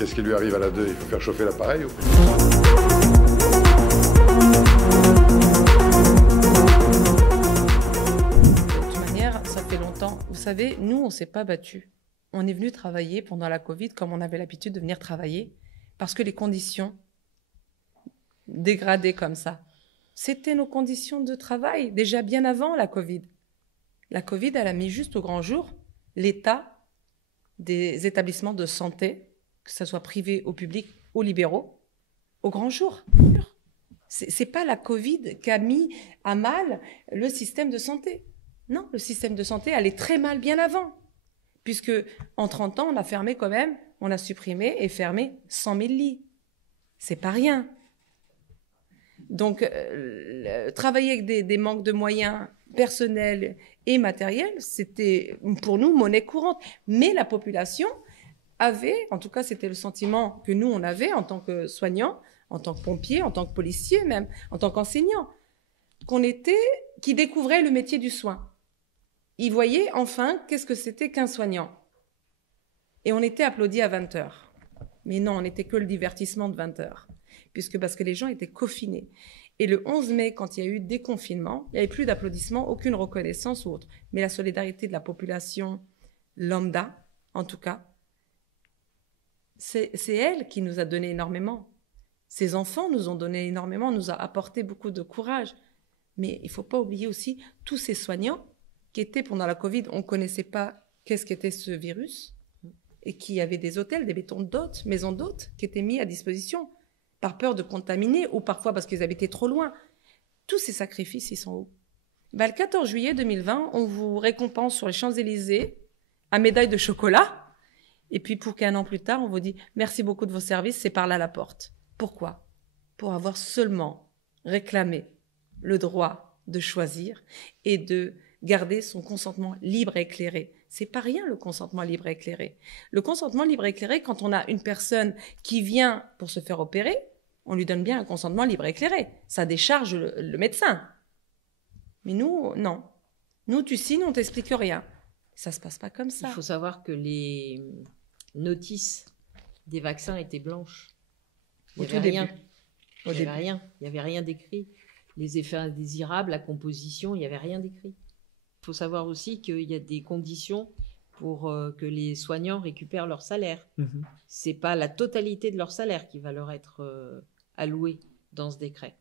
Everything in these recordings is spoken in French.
Qu'est-ce qui lui arrive à la 2? Il faut faire chauffer l'appareil ou... De toute manière, ça fait longtemps. Vous savez, nous, on ne s'est pas battus. On est venu travailler pendant la Covid comme on avait l'habitude de venir travailler parce que les conditions dégradées comme ça, c'était nos conditions de travail déjà bien avant la Covid. La Covid, elle a mis juste au grand jour l'état des établissements de santé, que ce soit privé ou public ou libéraux, au grand jour. C'est pas la Covid qui a mis à mal le système de santé. Non, le système de santé allait très mal bien avant. Puisque en 30 ans, on a fermé quand même, on a supprimé et fermé 100 000 lits. C'est pas rien. Donc, travailler avec des manques de moyens personnels et matériels, c'était pour nous monnaie courante. Mais la population avait, en tout cas c'était le sentiment que nous on avait en tant que soignants, en tant que pompiers, en tant que policiers même, en tant qu'enseignants, qui découvraient le métier du soin. Ils voyaient enfin qu'est-ce que c'était qu'un soignant. Et on était applaudis à 20h. Mais non, on n'était que le divertissement de 20h. Parce que les gens étaient confinés. Et le 11 mai, quand il y a eu déconfinement, il n'y avait plus d'applaudissements, aucune reconnaissance ou autre. Mais la solidarité de la population lambda, en tout cas, c'est elle qui nous a donné énormément. Ses enfants nous ont donné énormément, nous a apporté beaucoup de courage. Mais il ne faut pas oublier aussi tous ces soignants qui étaient pendant la Covid, on ne connaissait pas qu'est-ce qu'était ce virus, et qui avaient des hôtels, des maisons d'hôtes qui étaient mis à disposition par peur de contaminer ou parfois parce qu'ils habitaient trop loin. Tous ces sacrifices, ils sont où? Le 14 juillet 2020, on vous récompense sur les Champs-Élysées à médaille de chocolat. Et puis pour qu'un an plus tard, on vous dit « Merci beaucoup de vos services, c'est par là la porte ». Pourquoi? Pour avoir seulement réclamé le droit de choisir et de garder son consentement libre et éclairé. C'est pas rien le consentement libre et éclairé. Le consentement libre et éclairé, quand on a une personne qui vient pour se faire opérer, on lui donne bien un consentement libre et éclairé. Ça décharge le médecin. Mais nous, non. Nous, tu signes, on t'explique rien. Ça se passe pas comme ça. Il faut savoir que les notices des vaccins étaient blanches. Il n'y avait rien. Il n'y avait rien d'écrit. Les effets indésirables, la composition, il n'y avait rien d'écrit. Il faut savoir aussi qu'il y a des conditions pour que les soignants récupèrent leur salaire. C'est pas la totalité de leur salaire qui va leur être alloué dans ce décret.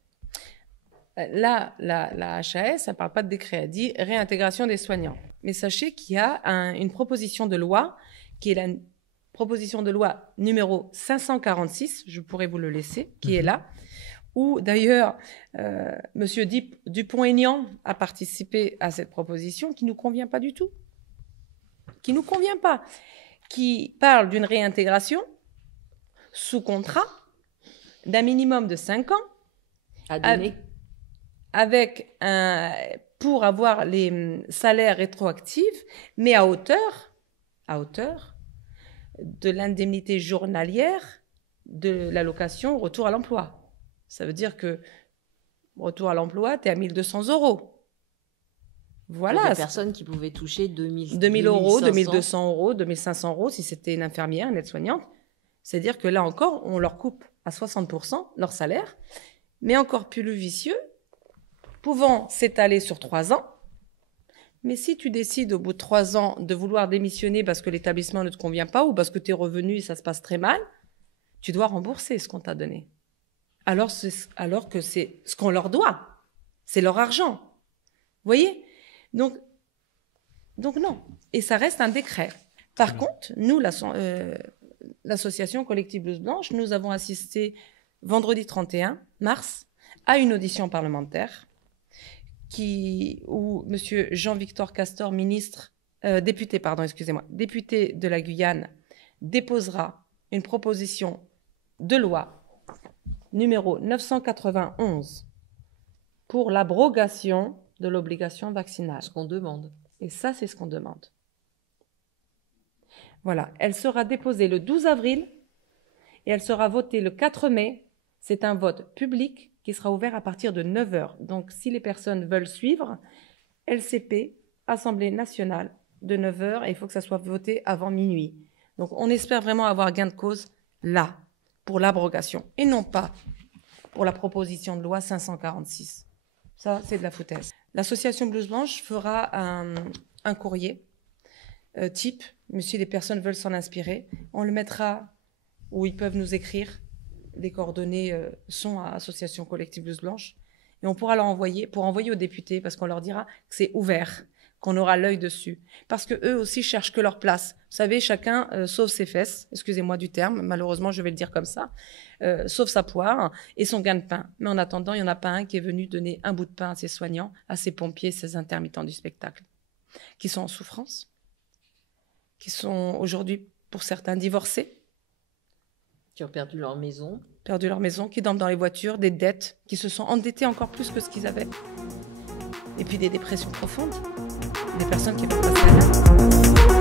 Là, la HAS, elle ne parle pas de décret, elle dit réintégration des soignants. Mais sachez qu'il y a une proposition de loi qui est la proposition de loi numéro 546, je pourrais vous le laisser, qui est là, où d'ailleurs Monsieur Dupont-Aignan a participé à cette proposition qui ne nous convient pas du tout. Qui ne nous convient pas. Qui parle d'une réintégration sous contrat d'un minimum de 5 ans. À donner. Pour avoir les salaires rétroactifs, mais à hauteur de l'indemnité journalière de l'allocation retour à l'emploi. Ça veut dire que retour à l'emploi, tu es à 1 200 €. Voilà. Il y a des personnes qui pouvaient toucher 2 000 €, 2 200 €, 2 500 € si c'était une infirmière, une aide-soignante. C'est-à-dire que là encore, on leur coupe à 60% leur salaire, mais encore plus vicieux, pouvant s'étaler sur 3 ans. Mais si tu décides au bout de 3 ans de vouloir démissionner parce que l'établissement ne te convient pas ou parce que tu es revenu et ça se passe très mal, tu dois rembourser ce qu'on t'a donné. Alors que c'est ce qu'on leur doit. C'est leur argent. Vous voyez ? Donc non. Et ça reste un décret. Par contre, nous, l'association Collectif Blouse Blanche, nous avons assisté vendredi 31 mars à une audition parlementaire où M. Jean-Victor Castor, député de la Guyane, déposera une proposition de loi numéro 991 pour l'abrogation de l'obligation vaccinale. Ce qu'on demande. Et ça, c'est ce qu'on demande. Voilà. Elle sera déposée le 12 avril et elle sera votée le 4 mai. C'est un vote public qui sera ouvert à partir de 9h. Donc, si les personnes veulent suivre, LCP, Assemblée nationale, de 9h, et il faut que ça soit voté avant minuit. Donc, on espère vraiment avoir gain de cause là, pour l'abrogation, et non pas pour la proposition de loi 546. Ça, c'est de la foutaise. L'association Blouse Blanche fera un courrier type, mais si les personnes veulent s'en inspirer, on le mettra où ils peuvent nous écrire. Les coordonnées sont à Association Collective Blouse Blanche. Et on pourra leur envoyer, pour envoyer aux députés, parce qu'on leur dira que c'est ouvert, qu'on aura l'œil dessus. Parce qu'eux aussi cherchent que leur place. Vous savez, chacun sauve ses fesses, excusez-moi du terme, malheureusement je vais le dire comme ça, sauve sa poire et son gain de pain. Mais en attendant, il n'y en a pas un qui est venu donner un bout de pain à ses soignants, à ses pompiers, ces intermittents du spectacle, qui sont en souffrance, qui sont aujourd'hui, pour certains, divorcés. Qui ont perdu leur maison. Qui dorment dans les voitures, des dettes, qui se sont endettés encore plus que ce qu'ils avaient. Et puis des dépressions profondes, des personnes qui peuvent passer à l'acte.